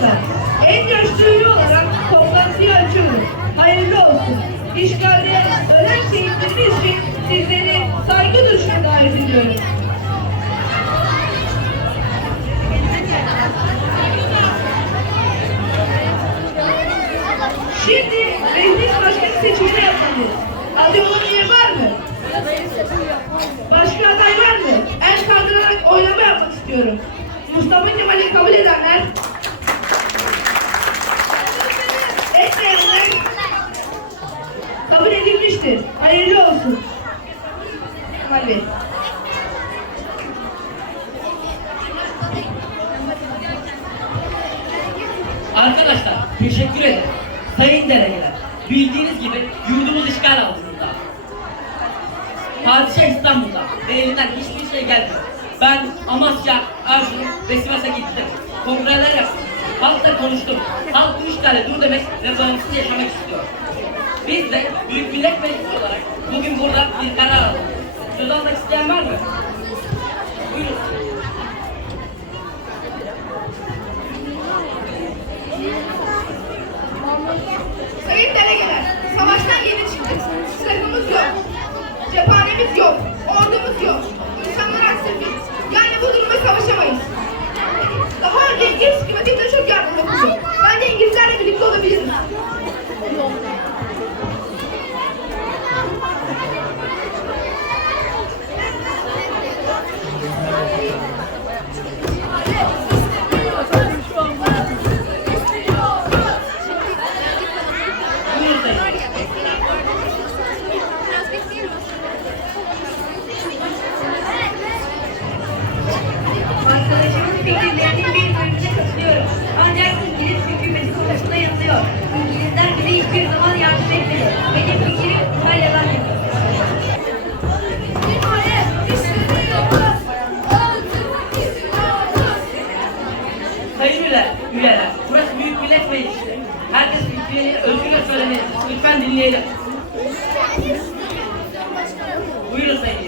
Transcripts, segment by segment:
arkadaşlar. En yaşlı üye olarak toplantıyı açıyoruz. Hayırlı olsun. İşgalde ölen şehitlerimiz için sizleri saygı duruşuna davet ediyorum. Şimdi meclis başkanı seçimini yapmalıyız. Aday olan var mı? Başka aday var mı? El kaldırarak oylama yapmak istiyorum. Mustafa Kemal'i kabul edenler Arkadaşlar teşekkür ederim. Sayın delegeler. Bildiğiniz gibi yurdumuz işgal altında. Padişah İstanbul'da ve elinden hiçbir şey gelmiyor. Ben Amasya, Erzurum ve Sivas'a gittim. Kongreler yaptım. Halkla konuştum. Halk üç tane dur demek ve bağımsız yaşamak istiyor. Biz de Büyük Millet Meclisi olarak bugün burada bir karar aldık. Söz almak isteyen var mı? Buyurun. Sayın delegeler, savaştan yeni çıktık. Silahımız yok. Cephanemiz yok. Ordumuz yok. İnsanlar aksırıyor. Yani bu durumda savaşamayız. Daha önce İngiliz hükümeti çok yardım dokundu. Bence İngilizlerle birlikte olabiliriz. Arkadaşımın fikirlerinin bir bölümüne katılıyorum. Ancak İngiliz hükümeti konusunda yanılıyor. İngilizler bize hiçbir zaman yardım etmedi. Benim fikrim İtalya'dan geliyor. Sayın üyeler, üyeler, burası Büyük Millet Meclisi. Herkes fikrini özgürce söylemelidir. Lütfen dinleyelim. Buyurun sayın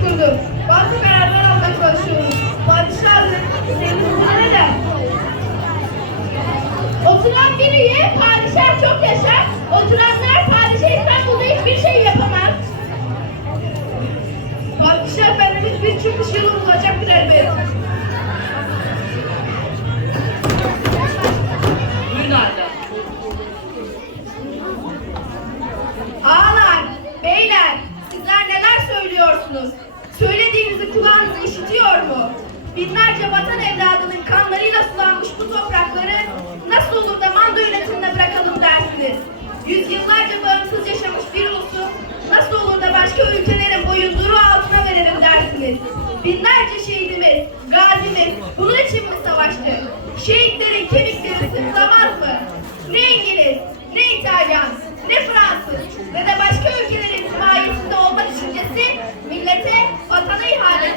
kurduk. Bazı kararlar almaya çalışıyoruz. Padişahlık? Oturan bir üye padişah çok yaşar. Oturanlar Binlerce vatan evladının kanlarıyla sulanmış bu toprakları nasıl olur da manda yönetimine bırakalım dersiniz? Yüzyıllarca bağımsız yaşamış bir ulusu nasıl olur da başka ülkelerin boyunduruğu altına verelim dersiniz? Binlerce şehidimiz, gazimiz bunun için mi savaştı? Şehitlerin kemikleri sızlamaz mı? Ne İngiliz, ne İtalyan, ne Fransız ve de başka ülkelerin himayesinde olma düşüncesi millete, vatana ihanet.